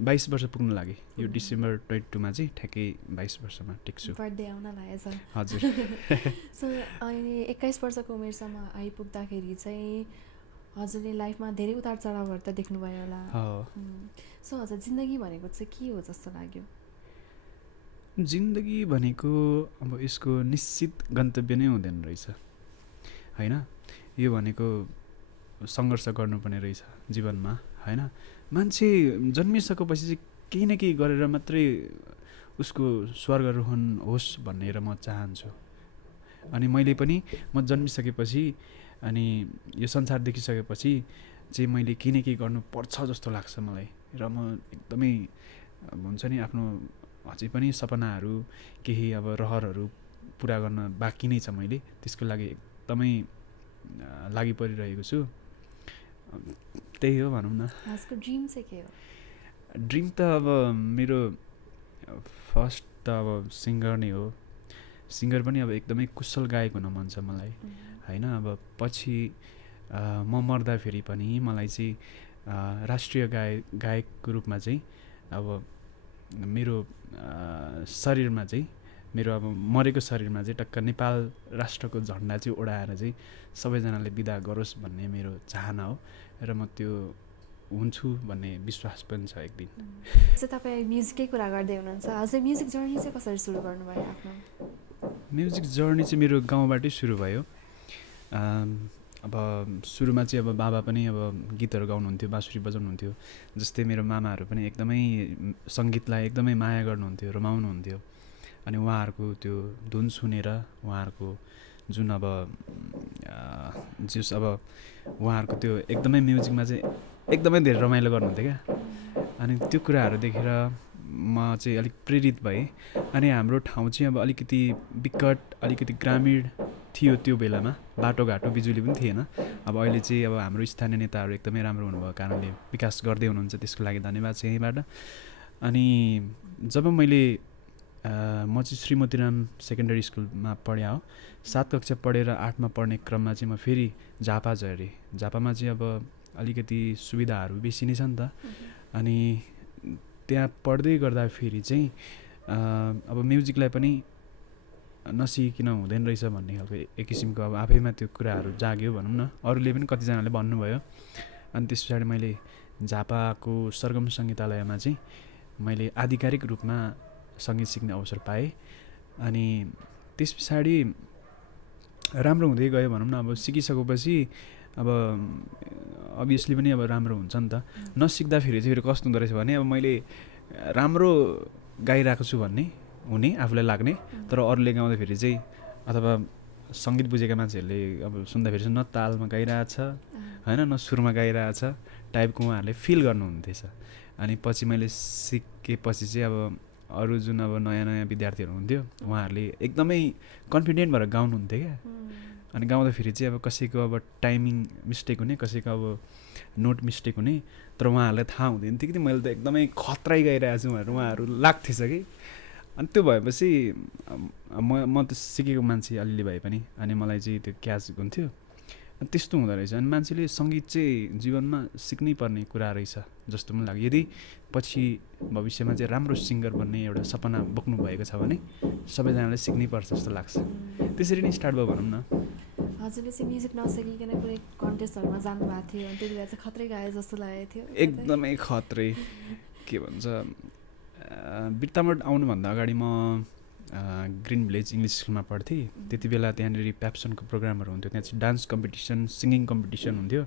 22 वर्ष पुग्नु लागि। यो डिसेम्बर 22 चाहिँ ठ्याक्कै 22 वर्षमा टेक्छु। बर्थडे आउन लागेछ। हजुर। सो अहिले 21 वर्षको उमेरसम्म आइपुग्दाखेरि चाहिँ हजुरले लाइफमा धेरै उतार चढावहरू त देख्नुभयो होला। सो हजुर जिन्दगी भनेको चाहिँ के हो जस्तो लाग्यो? जिन्दगी भनेको अब यसको निश्चित गन्तव्य नै हुँदैन रहेछ होइन। यो भनेको सङ्घर्ष गर्नुपर्ने रहेछ जीवनमा होइन। मान्छे जन्मिसकेपछि चाहिँ केही न केही गरेर मात्रै उसको स्वर्गारोहण होस् भनेर म चाहन्छु। अनि मैले पनि म जन्मिसकेपछि अनि यो संसार देखिसकेपछि चाहिँ मैले केही न केही गर्नुपर्छ जस्तो लाग्छ मलाई। र म एकदमै हुन्छ नि आफ्नो अझै पनि सपनाहरू केही अब रहरहरू पुरा गर्न बाँकी नै छ। मैले त्यसको लागि एकदमै लागि परिरहेको छु। त्यही हो भनौँ न। हजुरको ड्रिम चाहिँ के हो? ड्रिम त अब मेरो फर्स्ट त अब सिङ्गर नै हो। सिङ्गर पनि अब एकदमै कुशल गायक हुन मन छ मलाई होइन। अब पछि म मर्दाखेरि पनि मलाई चाहिँ राष्ट्रिय गायकको रूपमा चाहिँ अब मेरो शरीरमा चाहिँ मेरो अब मरेको शरीरमा चाहिँ टक्क नेपाल राष्ट्रको झन्डा चाहिँ ओढाएर चाहिँ सबैजनाले बिदा गरोस् भन्ने मेरो चाहना हो। र म त्यो हुन्छु भन्ने विश्वास पनि छ एक दिन। चाहिँ तपाईँ म्युजिकै कुरा गर्दै हुनुहुन्छ, हजुर म्युजिक जर्नी चाहिँ कसरी सुरु गर्नुभयो आफ्नो? म्युजिक जर्नी चाहिँ मेरो गाउँबाटै सुरु भयो। अब सुरुमा चाहिँ अब बाबा पनि अब गीतहरू गाउनुहुन्थ्यो, बाँसुरी बजाउनुहुन्थ्यो। जस्तै मेरो मामाहरू पनि एकदमै सङ्गीतलाई एकदमै माया गर्नुहुन्थ्यो, रमाउनुहुन्थ्यो। अनि उहाँहरूको त्यो धुन सुनेर उहाँहरूको जुन अब अब उहाँहरूको त्यो एकदमै म्युजिकमा चाहिँ एकदमै धेरै रमाइलो गर्नुहुन्थ्यो क्या। अनि त्यो कुराहरू देखेर म चाहिँ अलिक प्रेरित भएँ। अनि हाम्रो ठाउँ चाहिँ अब अलिकति विकट, अलिकति ग्रामीण थियो त्यो बेलामा, बाटोघाटो बिजुली पनि थिएन। अब अहिले चाहिँ अब हाम्रो स्थानीय नेताहरू एकदमै राम्रो हुनुभएको कारणले विकास गर्दै हुनुहुन्छ, त्यसको लागि धन्यवाद छ यहीँबाट। अनि जब मैले म चाहिँ श्रीमतीराम सेकेन्डरी स्कुलमा पढेँ हो। 7 कक्षा पढेर 8मा पढ्ने क्रममा चाहिँ म फेरि झापा झरेँ। झापामा चाहिँ अब अलिकति सुविधाहरू बेसी नै छ नि त। अनि त्यहाँ पढ्दै गर्दा फेरि चाहिँ अब म्युजिकलाई पनि नसिकिन हुँदैन रहेछ भन्ने खालको एक किसिमको अब आफैमा त्यो कुराहरू जाग्यो भनौँ न। अरूले पनि कतिजनाले भन्नुभयो। अनि त्यस पछाडि मैले झापाको सरगम सङ्गीतालयमा चाहिँ मैले आधिकारिक रूपमा सङ्गीत सिक्ने अवसर पाएँ। अनि त्यस पछाडि राम्रो हुँदै गयो भनौँ न। अब सिकिसकेपछि अब अभियसली पनि अब राम्रो हुन्छ नि त। नसिक्दाखेरि चाहिँ फेरि कस्तो हुँदो रहेछ भने अब मैले राम्रो गाइरहेको छु भन्ने हुने आफूलाई लाग्ने, तर अरूले गाउँदाखेरि चाहिँ अथवा सङ्गीत बुझेका मान्छेहरूले अब सुन्दाखेरि चाहिँ न तालमा गाइरहेछ होइन, न सुरमा गाइरहेछ टाइपको उहाँहरूले फिल गर्नुहुन्थेछ। अनि पछि मैले सिकेपछि चाहिँ अब अरू जुन अब नयाँ नयाँ विद्यार्थीहरू हुन्थ्यो उहाँहरूले एकदमै कन्फिडेन्ट भएर गाउनुहुन्थ्यो क्या। अनि गाउँदाखेरि चाहिँ अब कसैको अब टाइमिङ मिस्टेक हुने, कसैको अब नोट मिस्टेक हुने, तर उहाँहरूलाई थाहा हुँदैन थियो कि मैले त एकदमै खत्रै गाइरहेको छु भनेर उहाँहरू लाग्थेछ कि। अनि त्यो भएपछि म त सिकेको मान्छे अलिअलि भए पनि अनि मलाई चाहिँ त्यो क्याच हुन्थ्यो। अनि त्यस्तो हुँदो रहेछ। अनि मान्छेले सङ्गीत चाहिँ जीवनमा सिक्नै पर्ने कुरा रहेछ जस्तो पनि लाग्यो। यदि पछि भविष्यमा चाहिँ राम्रो सिङ्गर बन्ने एउटा सपना बोक्नु भएको छ भने सबैजनाले सिक्नै पर्छ जस्तो लाग्छ। त्यसरी नै स्टार्ट भयो भनौँ न। हजुरले चाहिँ म्युजिक नसिकिकन कुनै कन्टेस्टहरूमा जानुभएको थियो अनि त्यति बेला चाहिँ खत्रै गाए जस्तो लागेको थियो? एकदमै खत्रै। के भन्छ, बिर्तामोड आउनुभन्दा अगाडि म ग्रिन भिलेज इङ्ग्लिस स्कुलमा पढ्थेँ। त्यति बेला त्यहाँनिर प्याप्सनको प्रोग्रामहरू हुन्थ्यो। त्यहाँ चाहिँ डान्स कम्पिटिसन, सिङ्गिङ कम्पिटिसन हुन्थ्यो।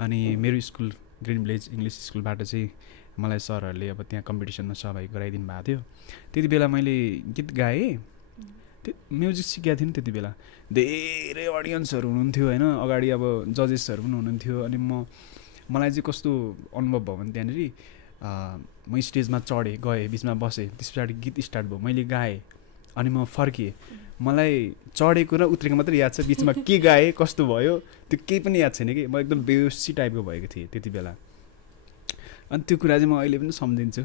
अनि मेरो स्कुल ग्रिन भिलेज इङ्ग्लिस स्कुलबाट चाहिँ मलाई सरहरूले अब त्यहाँ कम्पिटिसनमा सहभागी गराइदिनु भएको थियो। त्यति बेला मैले गीत गाएँ, म्युजिक सिकेको थिएँ नि। त्यति बेला धेरै अडियन्सहरू हुनुहुन्थ्यो होइन, अगाडि अब जजेसहरू पनि हुनुहुन्थ्यो। अनि मलाई चाहिँ कस्तो अनुभव भयो भने त्यहाँनिर म स्टेजमा चढेँ, गएँ, बिचमा बसेँ, त्यस पछाडि गीत स्टार्ट भयो, मैले गाएँ, अनि म फर्किएँ। मलाई चढेको र उत्रेको मात्रै याद छ, बिचमा के गाएँ कस्तो भयो त्यो केही पनि याद छैन कि। म एकदम बेहोसी टाइपको भएको थिएँ त्यति बेला। अनि त्यो कुरा चाहिँ म अहिले पनि सम्झिन्छु।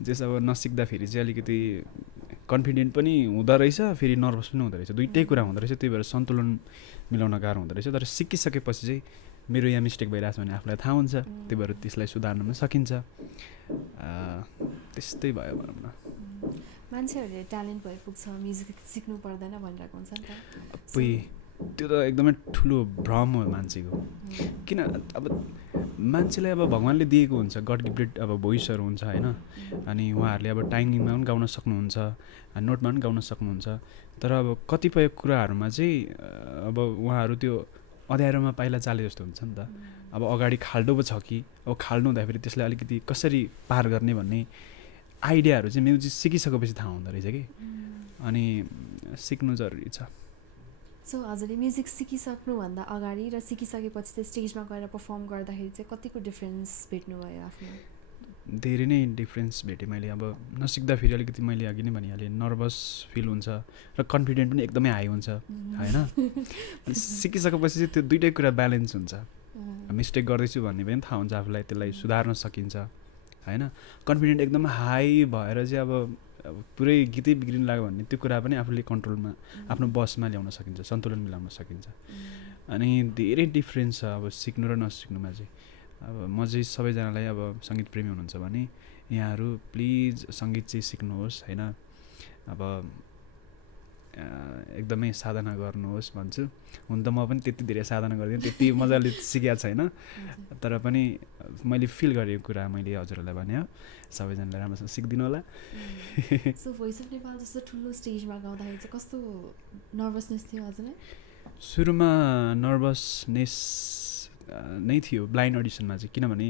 जस अब नसिक्दाखेरि चाहिँ अलिकति कन्फिडेन्ट पनि हुँदो रहेछ, फेरि नर्भस पनि हुँदो रहेछ, दुइटै कुरा हुँदो रहेछ। त्यही भएर सन्तुलन मिलाउन गाह्रो हुँदो रहेछ। तर सिकिसकेपछि चाहिँ मेरो यहाँ मिस्टेक भइरहेछ भने आफूलाई थाहा हुन्छ, त्यही भएर त्यसलाई सुधार्न पनि सकिन्छ। त्यस्तै भयो भनौँ न। मान्छेहरूले ट्यालेन्ट भए पुग्छ, म्युजिक सिक्नु पर्दैन भनिरहेको हुन्छ नि त। त्यो त एकदमै ठुलो भ्रम हो मान्छेको। किन अब मान्छेलाई अब भगवान्ले दिएको हुन्छ गड गिफ्टेड अब भोइसहरू हुन्छ होइन, अनि उहाँहरूले अब टाइमिङमा पनि गाउन सक्नुहुन्छ, नोटमा पनि गाउन सक्नुहुन्छ। तर अब कतिपय कुराहरूमा चाहिँ अब उहाँहरू त्यो अँध्यारोमा पाइला चाले जस्तो हुन्छ नि त। अब अगाडि खाल्डो पो छ कि, अब खाल्डो हुँदाखेरि त्यसलाई अलिकति कसरी पार गर्ने भन्ने आइडियाहरू चाहिँ म्युजिक सिकिसकेपछि थाहा हुँदो रहेछ कि, अनि सिक्नु जरुरी छ। सो हजुरले म्युजिक सिकिसक्नुभन्दा अगाडि र सिकिसकेपछि चाहिँ स्टेजमा गएर पर्फर्म गर्दाखेरि चाहिँ कतिको डिफ्रेन्स भेट्नुभयो आफ्नो? धेरै नै डिफ्रेन्स भेटेँ मैले। अब नसिक्दाखेरि अलिकति मैले अघि नै भनिहालेँ नर्भस फिल हुन्छ र कन्फिडेन्ट पनि एकदमै हाई हुन्छ होइन। अनि सिकिसकेपछि चाहिँ त्यो दुइटै कुरा ब्यालेन्स हुन्छ। मिस्टेक गर्दैछु भन्ने पनि थाहा हुन्छ आफूलाई, त्यसलाई सुधार्न सकिन्छ होइन। कन्फिडेन्ट एकदम हाई भएर चाहिँ अब पुरै गीतै बिग्रिनु लाग्यो भन्ने त्यो कुरा पनि आफूले कन्ट्रोलमा आफ्नो बसमा ल्याउन सकिन्छ, सन्तुलन मिलाउन सकिन्छ। अनि धेरै डिफ्रेन्स छ अब सिक्नु र नसिक्नुमा चाहिँ। अब म चाहिँ सबैजनालाई अब सङ्गीत प्रेमी हुनुहुन्छ भने यहाँहरू प्लिज सङ्गीत चाहिँ सिक्नुहोस् होइन। अब एकदमै साधना गर्नुहोस् भन्छु। हुन त म पनि त्यति धेरै साधना गर्दिनँ, त्यति मजाले सिकेको छैन, तर पनि मैले फिल गरेको कुरा मैले हजुरहरूलाई भने हो, सबैजनाले राम्रोसँग सिकिदिनु होला। सो भोइस अफ नेपाल जस्तो ठुलो स्टेजमा गाउँदाखेरि चाहिँ कस्तो नर्भसनेस थियो हजुरलाई? सुरुमा नर्भसनेस नै थियो ब्लाइन्ड अडिसनमा चाहिँ, किनभने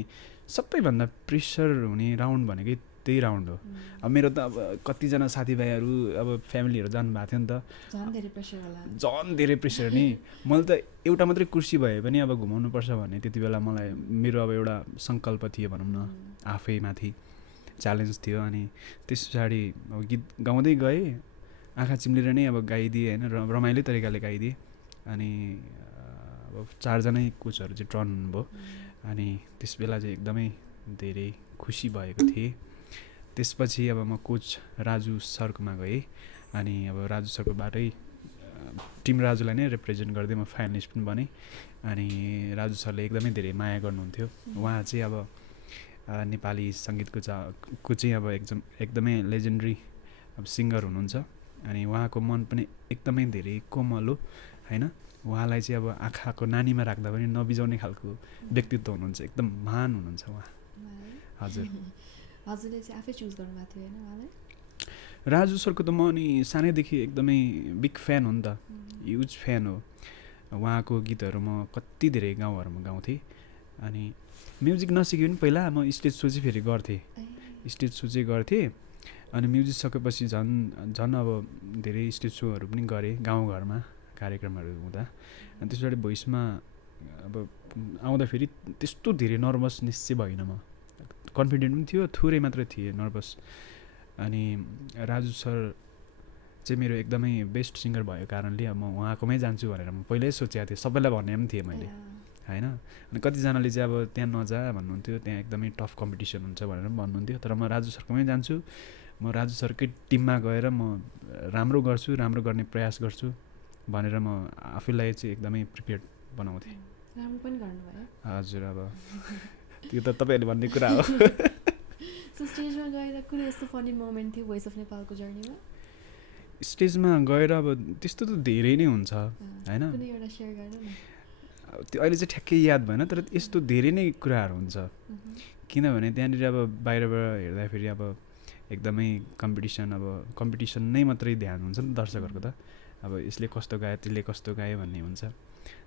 सबैभन्दा प्रेसर हुने राउन्ड भनेकै त्यही राउन्ड हो। अब मेरो त अब कतिजना साथीभाइहरू अब फ्यामिलीहरू जानुभएको थियो नि त, झन् धेरै प्रेसर होला। झन् धेरै प्रेसर नि। मैले त एउटा मात्रै कुर्सी भए पनि अब घुमाउनुपर्छ भन्ने त्यति बेला मलाई मेरो अब एउटा सङ्कल्प थियो भनौँ न, आफैमाथि च्यालेन्ज थियो। अनि त्यस पछाडि अब गीत गाउँदै गएँ, आँखा चिम्लेर नै अब गाइदिएँ होइन, रमाइलो तरिकाले गाइदिएँ। अनि अब 4 जनै कोचहरू चाहिँ टर्न हुनुभयो, अनि त्यस बेला चाहिँ एकदमै धेरै खुसी भएको थिएँ। त्यसपछि अब म कोच राजु सरकोमा गएँ, अनि अब राजु सरकोबाटै टिम राजुलाई नै रिप्रेजेन्ट गर्दै म फाइनलिस्ट पनि बनेँ। अनि राजु सरले एकदमै धेरै माया गर्नुहुन्थ्यो। उहाँ चाहिँ अब नेपाली सङ्गीतको चाहिँ अब एकदमै लेजेन्डरी अब सिङ्गर हुनुहुन्छ। अनि उहाँको मन पनि एकदमै धेरै कोमल हो होइन। उहाँलाई चाहिँ अब आँखाको नानीमा राख्दा पनि नबिजाउने खालको व्यक्तित्व हुनुहुन्छ, एकदम महान हुनुहुन्छ उहाँ। हजुर, हजुरले चाहिँ आफै चुज गर्नुभएको थियो होइन उहाँलाई? राजु सरको त म अनि सानैदेखि एकदमै बिग फ्यान हो नि त, ह्युज फ्यान हो। उहाँको गीतहरू म कति धेरै गाउँहरूमा गाउँथेँ। अनि म्युजिक नसिके पनि पहिला म स्टेज सो चाहिँ फेरि गर्थेँ, स्टेज सो चाहिँ गर्थेँ। अनि म्युजिक सकेपछि झन् अब धेरै स्टेज सोहरू पनि गरेँ गाउँघरमा कार्यक्रमहरू हुँदा। अनि त्यसबाट भोइसमा अब आउँदाखेरि त्यस्तो धेरै नर्भसनेस चाहिँ भएन, म कन्फिडेन्ट पनि थियो, थोरै मात्रै थिएँ नर्भस। अनि राजु सर चाहिँ मेरो एकदमै बेस्ट सिङ्गर भएको कारणले अब म उहाँकोमै जान्छु भनेर म पहिल्यै सोचेको थिएँ, सबैलाई भन्ने पनि थिएँ मैले होइन। अनि कतिजनाले चाहिँ अब त्यहाँ नजा भन्नुहुन्थ्यो, त्यहाँ एकदमै टफ कम्पिटिसन हुन्छ भनेर पनि भन्नुहुन्थ्यो। तर म राजु सरकोमै जान्छु, म राजु सरकै टिममा गएर म राम्रो गर्छु, राम्रो गर्ने प्रयास गर्छु भनेर म आफूलाई चाहिँ एकदमै प्रिपेयर्ड बनाउँथेँ। राम्रो पनि गर्नुभयो। हजुर, अब त्यो त तपाईँहरूले भन्ने कुरा हो। सो स्टेजमा गएर कुनै यस्तो फनी मोमेन्ट थियो भोइस अफ नेपालको जर्नीमा? स्टेजमा गएर अब त्यस्तो त धेरै नै हुन्छ होइन, कुनै एउटा सेयर गर्नु न। त्यो अहिले चाहिँ ठ्याक्कै याद भएन, तर यस्तो धेरै नै कुराहरू हुन्छ। किनभने त्यहाँनिर अब बाहिरबाट हेर्दाखेरि अब एकदमै कम्पिटिसन नै मात्रै ध्यान हुन्छ नि दर्शकहरूको त, अब यसले कस्तो गायो त्यसले कस्तो गायो भन्ने हुन्छ।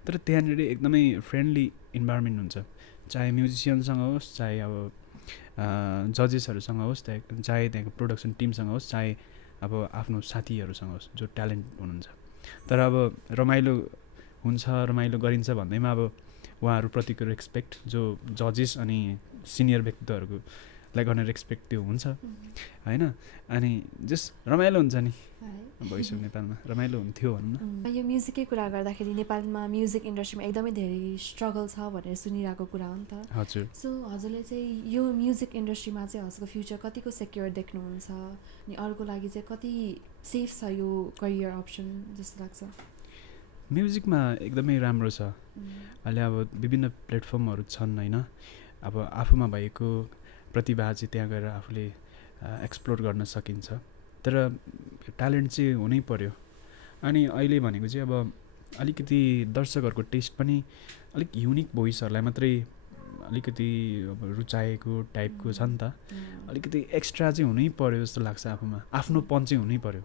तर त्यहाँनिर एकदमै फ्रेन्डली इन्भाइरोमेन्ट हुन्छ, चाहे म्युजिसियनसँग होस्, चाहे अब जजेसहरूसँग होस्, चाहे त्यहाँको प्रोडक्सन टिमसँग होस्, चाहे अब आफ्नो साथीहरूसँग होस् जो ट्यालेन्ट हुनुहुन्छ। तर अब रमाइलो हुन्छ, रमाइलो गरिन्छ भन्दैमा अब उहाँहरूप्रतिको रेस्पेक्ट जो जजेस अनि सिनियर व्यक्तित्वहरूलाई गर्ने रेस्पेक्ट त्यो हुन्छ होइन। अनि जस्ट रमाइलो हुन्छ नि भोइस अफ नेपालमा, रमाइलो हुन्थ्यो भनौँ न। यो म्युजिकै कुरा गर्दाखेरि नेपालमा म्युजिक इन्डस्ट्रीमा एकदमै धेरै स्ट्रगल छ भनेर सुनिरहेको कुरा हो नि त। हजुर, सो हजुरले चाहिँ यो म्युजिक इन्डस्ट्रीमा चाहिँ हजुरको फ्युचर कतिको सेक्योर देख्नुहुन्छ, अनि अरूको लागि चाहिँ कति सेफ छ यो करियर अप्सन जस्तो लाग्छ? म्युजिकमा एकदमै राम्रो छ अहिले, अब विभिन्न प्लेटफर्महरू छन् होइन। अब आफूमा भएको प्रतिभा चाहिँ त्यहाँ गएर आफूले एक्सप्लोर गर्न सकिन्छ, तर ट्यालेन्ट चाहिँ हुनै पर्यो। अनि अहिले भनेको चाहिँ अब अलिकति दर्शकहरूको टेस्ट पनि अलिक युनिक भोइसहरूलाई मात्रै अलिकति अब रुचाएको टाइपको छ नि त, अलिकति एक्स्ट्रा चाहिँ हुनै पर्यो जस्तो लाग्छ आफूमा, आफ्नोपन चाहिँ हुनै पर्यो,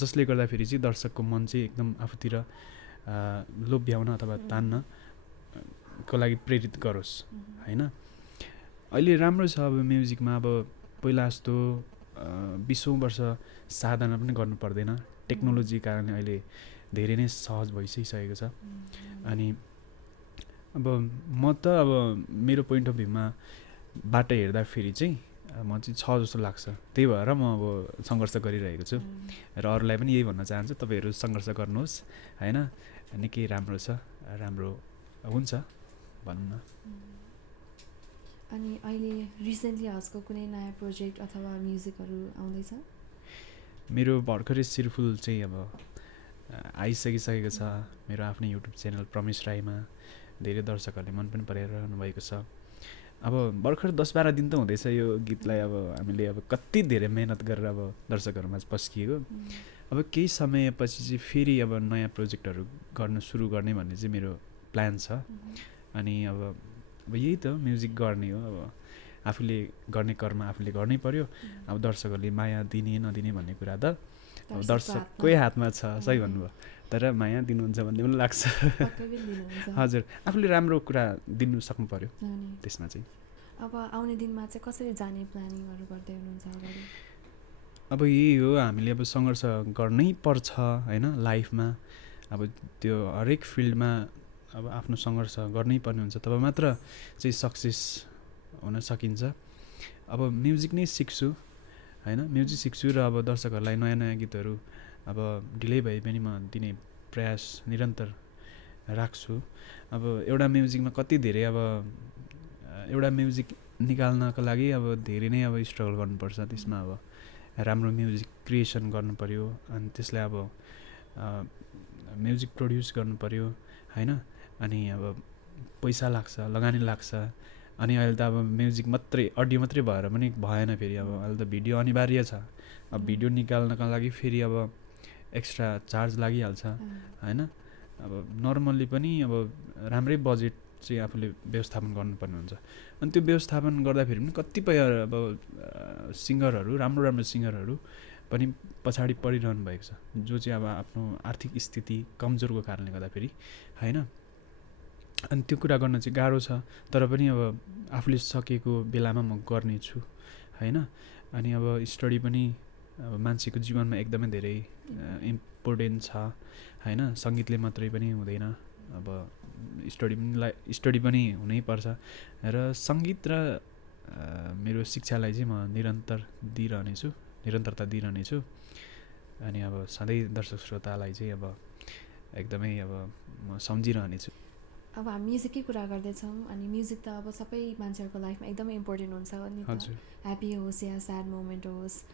जसले गर्दाखेरि चाहिँ दर्शकको मन चाहिँ एकदम आफूतिर लोभ्याउन अथवा तान्न को लागि प्रेरित गरोस् होइन। अहिले राम्रो छ अब म्युजिकमा, अब पहिला जस्तो 20औं वर्ष साधना पनि गर्नु पर्दैन, टेक्नोलोजी कारणले अहिले धेरै नै सहज भइसकिसकेको छ। अनि अब म त अब मेरो पोइन्ट अफ भ्यूमा बाट हेर्दाखेरि चाहिँ म चाहिँ छ जस्तो लाग्छ, त्यही भएर म अब सङ्घर्ष गरिरहेको छु र अरूलाई पनि यही भन्न चाहन्छु, तपाईँहरू सङ्घर्ष गर्नुहोस् होइन, निकै राम्रो छ, राम्रो हुन्छ भनौँ न। अनि अहिले रिसेन्टली हजुरको कुनै नयाँ प्रोजेक्ट अथवा म्युजिकहरू आउँदैछ? मेरो भर्खरै सिरफुल चाहिँ अब आइसकिसकेको छ, मेरो आफ्नै युट्युब च्यानल प्रमेश राईमा धेरै दर्शकहरूले मन पनि पराइरहनु भएको छ। अब भर्खर 10-12 दिन त हुँदैछ यो गीतलाई अब हामीले अब कति धेरै मेहनत गरेर अब दर्शकहरूमा पस्किएको। अब केही समयपछि चाहिँ फेरि अब नयाँ प्रोजेक्टहरू गर्न सुरु गर्ने भन्ने चाहिँ मेरो प्लान छ। अनि अब यही त म्युजिक गर्ने हो, अब आफूले गर्ने कर्म आफूले गर्नै पर्यो। अब दर्शकहरूले माया दिने नदिने भन्ने कुरा त अब दर्शककै हातमा छ, सही भन्नुभयो, तर माया दिनुहुन्छ भन्ने पनि लाग्छ। हजुर, आफूले राम्रो कुरा दिनु सक्नु पर्यो त्यसमा चाहिँ। अब आउने दिनमा चाहिँ कसरी जाने प्लानिङहरू गर्दै हुनुहुन्छ अगाडि? अब यही हो, हामीले अब सङ्घर्ष गर्नै पर्छ होइन लाइफमा, अब त्यो हरेक फिल्डमा अब आफ्नो सङ्घर्ष गर्नै पर्ने हुन्छ, तब मात्र चाहिँ सक्सेस हुन सकिन्छ। अब म्युजिक नै सिक्छु होइन, म्युजिक सिक्छु र अब दर्शकहरूलाई नयाँ नयाँ गीतहरू अब ढिलै भए पनि म दिने प्रयास निरन्तर राख्छु। अब एउटा म्युजिकमा कति धेरै अब एउटा म्युजिक निकाल्नको लागि अब धेरै नै अब स्ट्रगल गर्नुपर्छ, त्यसमा अब राम्रो म्युजिक क्रिएसन गर्नु पऱ्यो, अनि त्यसलाई अब म्युजिक प्रड्युस गर्नु पऱ्यो होइन, अनि अब पैसा लाग्छ, लगानी लाग्छ। अनि अहिले त अब म्युजिक मात्रै अडियो मात्रै भएर पनि भएन, फेरि अब अहिले त भिडियो अनिवार्य छ। अब भिडियो निकाल्नका लागि फेरि अब एक्स्ट्रा चार्ज लागिहाल्छ होइन। अब नर्मल्ली पनि अब राम्रै बजेट चाहिँ आफूले व्यवस्थापन गर्नुपर्ने हुन्छ। अनि त्यो व्यवस्थापन गर्दाखेरि पनि कतिपय अब सिङ्गरहरू राम्रो सिङ्गरहरू पनि पछाडि परिरहनु भएको छ, जो चाहिँ अब आफ्नो आर्थिक स्थिति कमजोरको कारणले गर्दाखेरि होइन। अनि त्यो कुरा गर्न चाहिँ गाह्रो छ, तर पनि अब आफूले सकेको बेलामा म गर्नेछु होइन। अनि अब स्टडी पनि अब मान्छेको जीवनमा एकदमै धेरै इम्पोर्टेन्ट छ होइन, सङ्गीतले मात्रै पनि हुँदैन, अब स्टडी पनि हुनैपर्छ। र सङ्गीत र मेरो शिक्षालाई चाहिँ म निरन्तरता दिइरहनेछु। अनि अब सधैँ दर्शक श्रोतालाई चाहिँ अब एकदमै अब म सम्झिरहनेछु। अब हामी म्युजिकै कुरा गर्दैछौँ, अनि म्युजिक त अब सबै मान्छेहरूको लाइफमा एकदमै इम्पोर्टेन्ट हुन्छ नि त, ह्याप्पी होस् या स्याड मोमेन्ट होस्।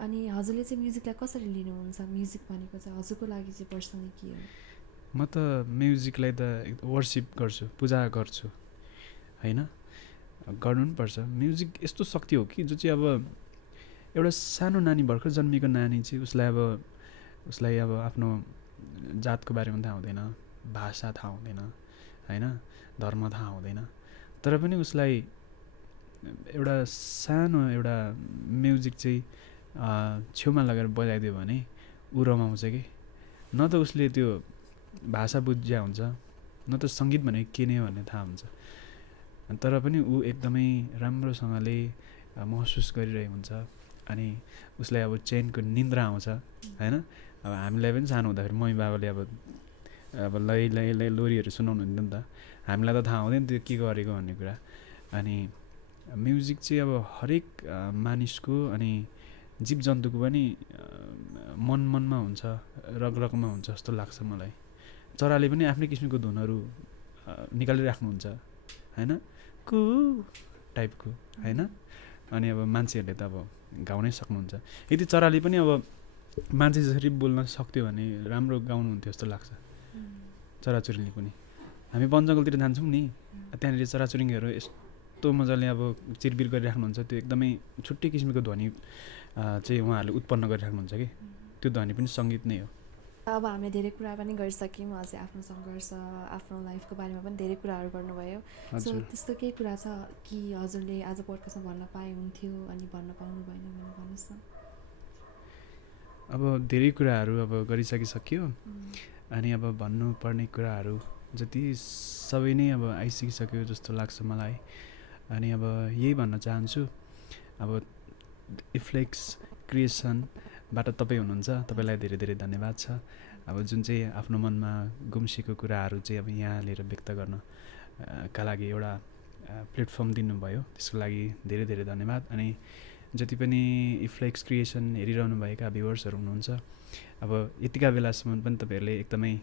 अनि हजुरले चाहिँ म्युजिकलाई कसरी लिनुहुन्छ? म्युजिक भनेको चाहिँ हजुरको लागि चाहिँ पर्सनली के हो? म त म्युजिकलाई त वर्सिप गर्छु, पूजा गर्छु होइन, गर्नु पनि पर्छ। म्युजिक यस्तो शक्ति हो कि जो चाहिँ अब एउटा सानो नानी, भर्खर जन्मेको नानी चाहिँ उसलाई अब आफ्नो जातको बारेमा थाहा हुँदैन, भाषा थाहा हुँदैन होइन, धर्म थाहा हुँदैन, तर पनि उसलाई एउटा सानो एउटा म्युजिक चाहिँ छेउमा लगेर बजाइदियो भने ऊ रमाउँछ कि। न त उसले त्यो भाषा बुझ्या हुन्छ, न त सङ्गीत भनेको के नै भन्ने थाहा हुन्छ, तर पनि ऊ एकदमै राम्रोसँगले महसुस गरिरहेको हुन्छ। अनि उसलाई अब चैनको निन्द्रा आउँछ होइन। अब हामीलाई पनि सानो हुँदाखेरि मम्मी बाबाले अब लै लोरीहरू सुनाउनु हुन्थ्यो नि त, हामीलाई त थाहा हुँदैन त्यो के गरेको भन्ने कुरा। अनि म्युजिक चाहिँ अब हरेक मानिसको अनि जीव जन्तुको पनि मनमा हुन्छ, रगमा हुन्छ जस्तो लाग्छ मलाई। चराले पनि आफ्नै किसिमको धुनहरू निकालिराख्नुहुन्छ होइन, कु टाइपको होइन। अनि अब मान्छेहरूले त अब गाउनै सक्नुहुन्छ। यदि चराले पनि अब मान्छे जसरी बोल्न सक्थ्यो भने राम्रो गाउनुहुन्थ्यो जस्तो लाग्छ। चराचुरुङ्गी पनि हामी वन जङ्गलतिर जान्छौँ नि, त्यहाँनिर चराचुरुङ्गीहरू यस्तो मजाले अब चिरबिर गरिराख्नुहुन्छ, त्यो एकदमै छुट्टै किसिमको ध्वनि चाहिँ उहाँहरूले उत्पन्न गरिराख्नुहुन्छ कि, त्यो ध्वनि पनि सङ्गीत नै हो अब हामीले धेरै कुरा पनि गरिसक्यौँ, अझै आफ्नो सङ्घर्ष आफ्नो लाइफको बारेमा पनि धेरै कुराहरू गर्नुभयो। सो त्यस्तो केही कुरा छ कि हजुरले आज पोडकास्टमा भन्न पाए हुन्थ्यो अनि भन्न पाउनु भएन भने भन्नुहोस् न। अब धेरै कुराहरू अब गरिसकिसक्यो अनि अब भन्नुपर्ने कुराहरू जति सबै नै अब आइसकिसक्यो जस्तो लाग्छ मलाई। अनि अब यही भन्न चाहन्छु, अब इफ्लेक्स क्रिएसनबाट तपाईँ हुनुहुन्छ, तपाईँलाई धेरै धेरै धन्यवाद छ। अब जुन चाहिँ आफ्नो मनमा गुम्सेको कुराहरू चाहिँ अब यहाँ लिएर व्यक्त गर्नका लागि एउटा प्लेटफर्म दिनुभयो, त्यसको लागि धेरै धेरै धन्यवाद। अनि जति पनि इफ्लेक्स क्रिएसन हेरिरहनुभएका भ्युवर्सहरू हुनुहुन्छ, अब यतिका बेलासम्म पनि तपाईँहरूले एकदमै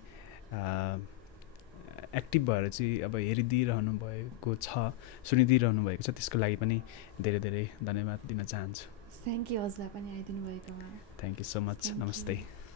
एक्टिभ भएर चाहिँ अब हेरिदिइरहनु भएको छ, सुनिदिइरहनु भएको छ, त्यसको लागि पनि धेरै धेरै धन्यवाद दिन चाहन्छु। थ्याङ्क यू हजुरलाई पनि आइदिनु भएकोमा। Thank you so much. नमस्ते।